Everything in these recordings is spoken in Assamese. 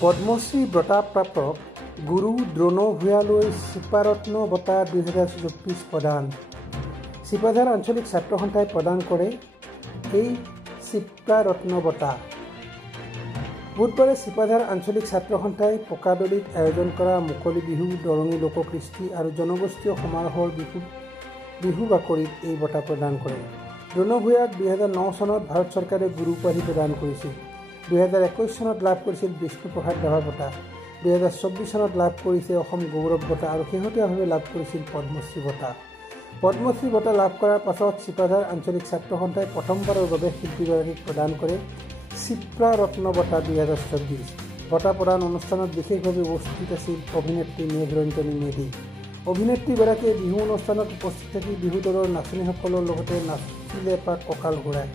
পদ্মশ্ৰী বঁটা প্ৰাপক গুৰু দ্ৰোণ ভূঞালৈ শিপাৰত্ন বঁটা 2024 প্ৰদান। শিপাঝাৰ আঞ্চলিক ছাত্ৰ সন্থাই প্ৰদান কৰে এই শিপাৰত্ন বঁটা। বুধবাৰে শিপাঝাৰ আঞ্চলিক ছাত্ৰ সন্থাই পকাদলিত আয়োজন কৰা মুকলি বিহু, দৰঙী লোককৃষ্টি আৰু জনগোষ্ঠীয় সমাৰোহৰ বিহু বাকৰিত এই বঁটা প্ৰদান কৰে। দ্ৰোণ ভূঞাক 2009 চনত ভাৰত চৰকাৰে গুৰু উপাধি প্ৰদান কৰিছিল। 2021 চনত লাভ কৰিছিল বিষ্ণুপ্ৰসাদ ৰাভা বঁটা। 2024 চনত লাভ কৰিছে অসম গৌৰৱ বঁটা আৰু শেহতীয়াভাৱে লাভ কৰিছিল পদ্মশ্ৰী বঁটা। পদ্মশ্ৰী বঁটা লাভ কৰাৰ পাছত শিপাঝাৰ আঞ্চলিক ছাত্ৰ সন্থাই প্ৰথমবাৰৰ বাবে শিল্পীগৰাকীক প্ৰদান কৰে শিপাৰত্ন বঁটা 2024। বঁটা প্ৰদান অনুষ্ঠানত বিশেষভাৱে উপস্থিত আছিল অভিনেত্ৰী মেঘৰঞ্জনী মেধি। অভিনেত্ৰীগৰাকীয়ে বিহু অনুষ্ঠানত উপস্থিত থাকি বিহু দলৰ নাচনীসকলৰ লগতে নাচিলে এপাক কঁকাল ঘূৰাই।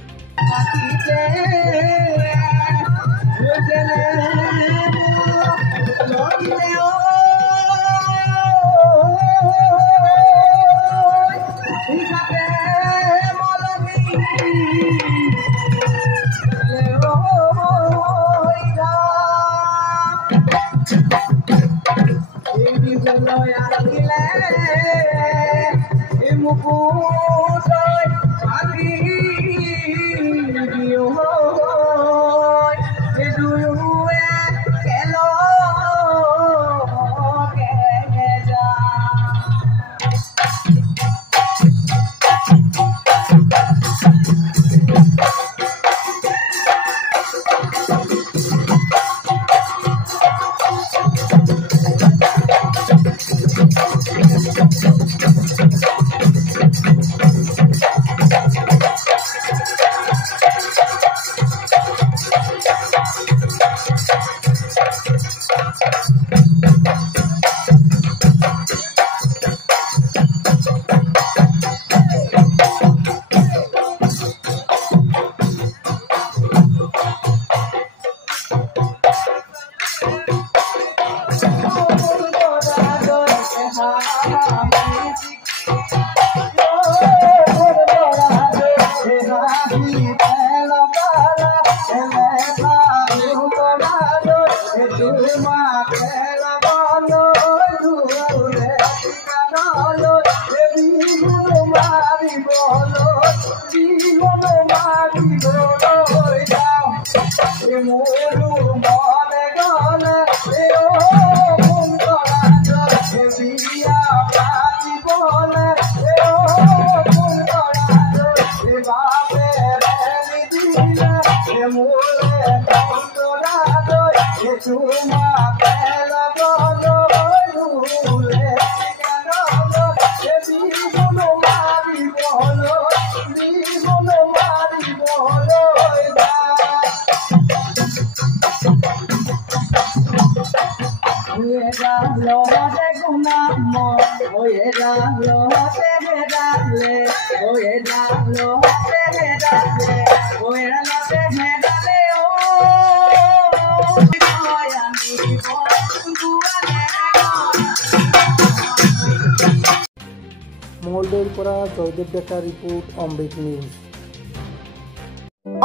মলদৈৰ পৰা জয়দেৱ ডেকা ৰিপোৰ্ট, অমৃত নিউজ।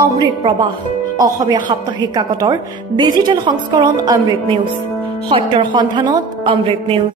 অমৃত প্ৰবাহ অসমীয়া সাপ্তাহিক কাকতৰ ডিজিটেল সংস্কৰণ অমৃত নিউজ, সত্যৰ সন্ধানত অমৃত নিউজ।